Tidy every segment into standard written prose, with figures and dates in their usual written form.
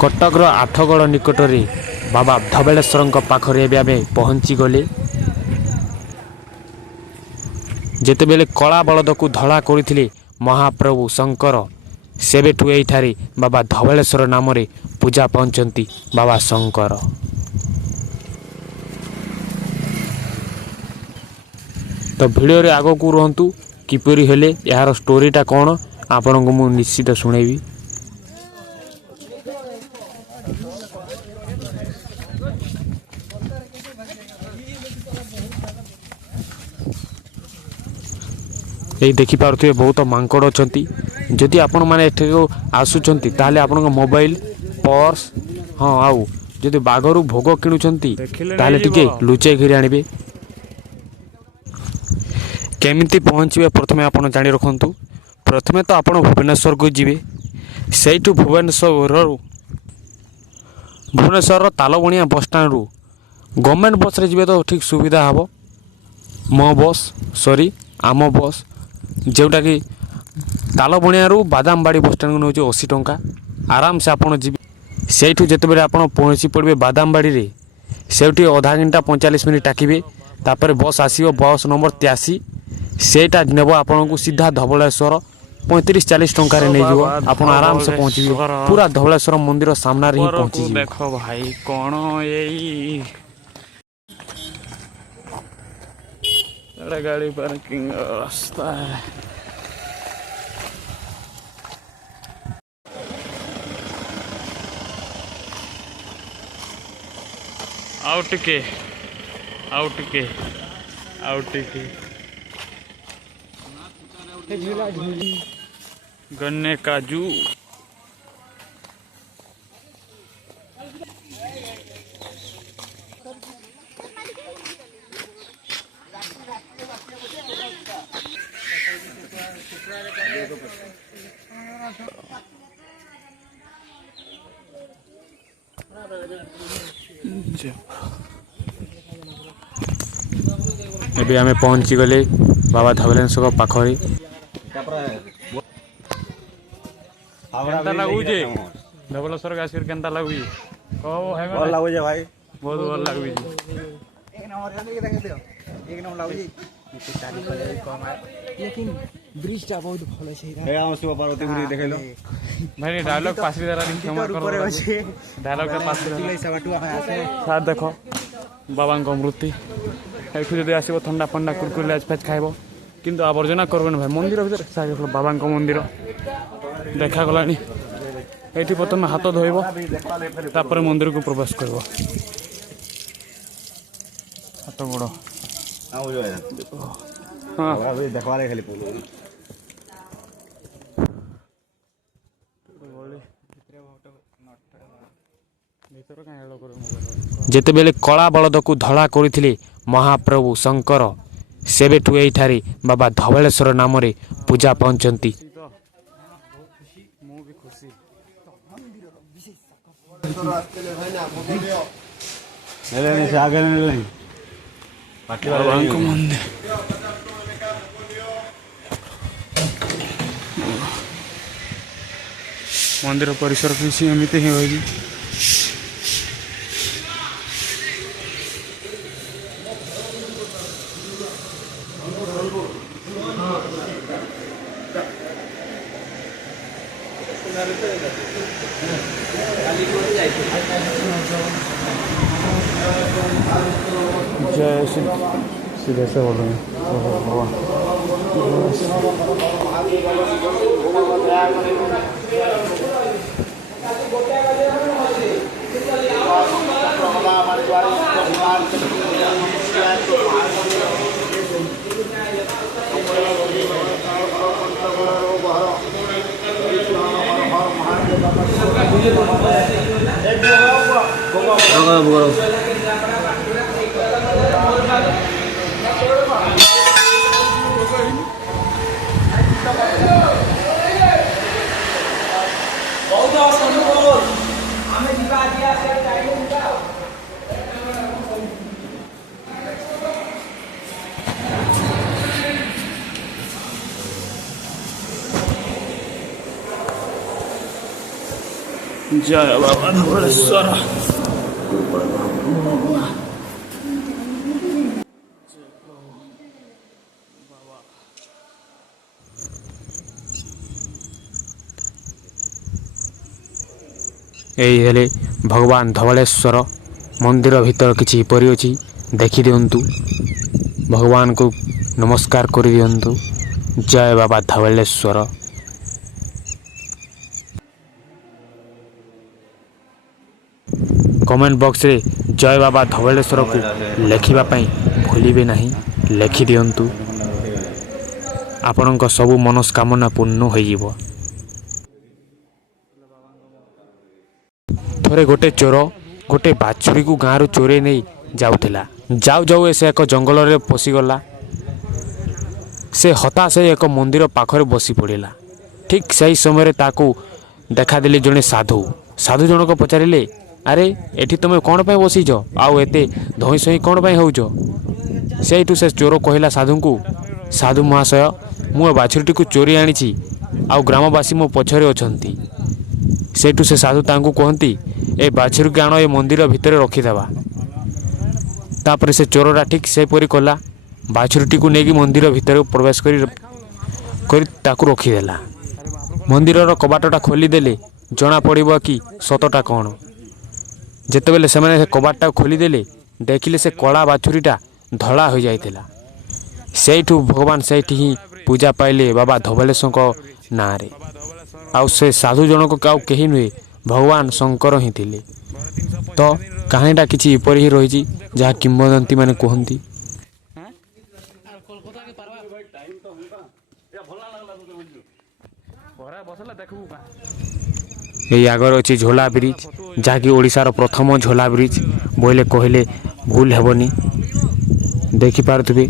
कटकर आठगड़ निकट में बाबा धबलेश्वर पाखरे आमे पहुँचीगले। जेतेबेले कला बलद को धड़ा करथिले महाप्रभु शंकर सेबेठु एठारे बाबा धबलेश्वर नाम रे पूजा पहुँचती बाबा शंकर। तो भिडियो रे आगो को रहंतु किपरि हेले यार स्टोरीटा कौन आपण को मु निश्चित सुनेबी। ये देखिपे बहुत मांकड़ अच्छा। जदि आपण मैंने आसुंच ताले आपण मोबाइल पर्स हाँ आउ जदि बाघरू भोग किणुंट ताले टिके लुचेई घिरी आनिबे। केमिति पहुँचे प्रथमे आपण जानी रखु। प्रथमे तो आपण भुवनेश्वर को जीवे। सेठू भुवनेश्वर तालबणिया बस स्टाण्ड रु गवर्नमेंट बस रे जीवे तो ठीक सुविधा हम। मो बस सॉरी आम बस जोटा कि तालबणिया रु बादामबाड़ी बस स्टाण्ड को नौ 80 टंका आराम से आपड़ जी। सेठू जितेबाला आप पहुँची पड़े बादामबाड़ी रे सेठी आधा घंटा 45 मिनिट टाकिबे। तापर बस आसीबो बस नंबर 83 सेटा नेब आपन को सीधा धबलेश्वर 35-40 टंका रे नहीं जीवो। आपन आराम से पहुँची पूरा धबलेश्वर मंदिर सामना रे ही पहुँची। देखो भाई कौन यही गाड़ी पार्किंग रास्ता है। आउट के गन्ने काजू एबे आमे पहुँची गले बाबा धबलेश्वर पाखरे। केंता लागुजे धबलेश्वर के आसिर केंता लागुजे कहो है भल लागुजे भाई बहुत भल लागुजे एक नंबर लागुजे लेकिन ब्रिज टा बहुत भलो छै हे हम शिव पार्वती गुरी देखैलो भाई डायलॉग पासरी दरा दिन क्षमा करो डायलॉग के पासरी सबटुआ आसे साथ देखो बाबा को मृत्यु एठू जदि आसीबो ठंडा फंडा कुरकुरे लाज फेज खाइबो किंतु आवर्जना करबेन भाई मंदिर भीतर सागे बाबा को मंदिर देखा गलानी। एठी प्रथम हाथ धोइबो तापर मंदिर को प्रवेश करबो। हाथ गोड़ आउ जो हां अभी देखवाले खाली पुल जेतेबेले कला बलद को धड़ा करथिले महाप्रभु शंकर सेबेठु एठारे बाबा धबलेश्वर नाम रे पूजा पहुँचती। मंदिर परिसर किसी एमती ही होगी। जय श्री सीधे से बोल रहे हैं भगवान ଜୟ ବାବା ଧବଳେଶ୍ୱର। ଏଇ ହେଲେ ଭଗବାନ ଧବଳେଶ୍ୱର ମନ୍ଦିର ଭିତର କିଛି ଏପରି ଅଛି ଦେଖିଦିଅନ୍ତୁ। ଭଗବାନଙ୍କୁ ନମସ୍କାର କରିଦିଅନ୍ତୁ। ଜୟ ବାବା ଧବଳେଶ୍ୱର। କମେଣ୍ଟ ବକ୍ସରେ ଜୟ ବାବା ଧବଳେଶ୍ୱରକୁ ଲେଖିବା ପାଇଁ ଭୁଲିବେ ନାହିଁ। ଲେଖିଦିଅନ୍ତୁ। ଆପଣଙ୍କ ସବୁ ମନସ୍କାମନା ପୂର୍ଣ୍ଣ ହୋଇଯିବ। ଥରେ ଗୋଟେ ଚୋର ଗୋଟେ ବାଛୁରୀକୁ ଗାଁରୁ ଚୋରେଇ ନେଇ ଯାଉଥିଲା। ଯାଉ ଯାଉ ସେ ଏକ ଜଙ୍ଗଲରେ ପଶିଗଲା। ସେ ହତାଶ ହୋଇ ଏକ ମନ୍ଦିର ପାଖରେ ବସି ପଡ଼ିଲା। ଠିକ୍ ସେହି ସମୟରେ ତାକୁ ଦେଖାଦେଲେ ଜଣେ ସାଧୁ। ସାଧୁ ଜଣକ ପଚାରିଲେ, ଆରେ ଏଠି ତୁମେ କ'ଣ ପାଇଁ ବସିଛ? ଆଉ ଏତେ ଧଇଁ ସଇଁ କ'ଣ ପାଇଁ ହେଉଛ? ସେଇଠୁ ସେ ଚୋର କହିଲା ସାଧୁଙ୍କୁ, ସାଧୁ ମହାଶୟ, ମୁଁ ଏ ବାଛୁରୀଟିକୁ ଚୋରି ଆଣିଛି ଆଉ ଗ୍ରାମବାସୀ ମୋ ପଛରେ ଅଛନ୍ତି। ସେଇଠୁ ସେ ସାଧୁ ତାଙ୍କୁ କହନ୍ତି, ଏ ବାଛୁରୀକୁ ଆଣ ଏ ମନ୍ଦିର ଭିତରେ ରଖିଦେବା। ତାପରେ ସେ ଚୋରଟା ଠିକ୍ ସେପରି କଲା। ବାଛୁରୀଟିକୁ ନେଇକି ମନ୍ଦିର ଭିତରେ ପ୍ରବେଶ କରି ତାକୁ ରଖିଦେଲା। ମନ୍ଦିରର କବାଟଟା ଖୋଲିଦେଲେ ଜଣାପଡ଼ିବ କି ସତଟା କ'ଣ। ଯେତେବେଳେ ସେମାନେ ସେ କବାଟଟାକୁ ଖୋଲିଦେଲେ ଦେଖିଲେ ସେ କଳା ବାଛୁରୀଟା ଧଳା ହୋଇଯାଇଥିଲା। ସେଇଠୁ ଭଗବାନ ସେଇଠି ହିଁ ପୂଜା ପାଇଲେ ବାବା ଧବଳେଶ୍ୱରଙ୍କ ନାଁରେ। ଆଉ ସେ ସାଧୁ ଜଣକ ଆଉ କେହି ନୁହେଁ, ଭଗବାନ ଶଙ୍କର ହିଁ ଥିଲେ। ତ କାହାଣୀଟା କିଛି ଏପରି ହିଁ ରହିଛି ଯାହା କିମ୍ବଦନ୍ତୀ ମାନେ କୁହନ୍ତି। ଏଇ ଆଗରେ ଅଛି ଝୋଲା ବ୍ରିଜ୍, ଯାହାକି ଓଡ଼ିଶାର ପ୍ରଥମ ଝୋଲା ବ୍ରିଜ୍ ବୋଇଲେ କହିଲେ ଭୁଲ ହେବନି। ଦେଖିପାରୁଥିବେ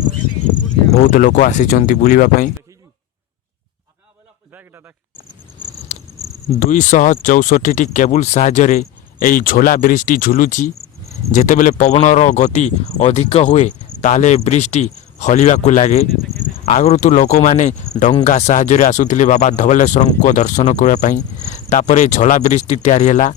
ବହୁତ ଲୋକ ଆସିଛନ୍ତି ବୁଲିବା ପାଇଁ। 264ଟି କେବୁଲ ସାହାଯ୍ୟରେ ଏହି ଝୋଲା ବ୍ରିଜ୍ଟି ଝୁଲୁଛି। ଯେତେବେଳେ ପବନର ଗତି ଅଧିକ ହୁଏ ତାହେଲେ ଏ ବ୍ରିଜ୍ଟି ହଲିବାକୁ ଲାଗେ। ଆଗରୁ ତ ଲୋକମାନେ ଡଙ୍ଗା ସାହାଯ୍ୟରେ ଆସୁଥିଲେ ବାବା ଧବଳେଶ୍ୱରଙ୍କ ଦର୍ଶନ କରିବା ପାଇଁ। ତାପରେ ଝୋଲା ବ୍ରିଜ୍ଟି ତିଆରି ହେଲା।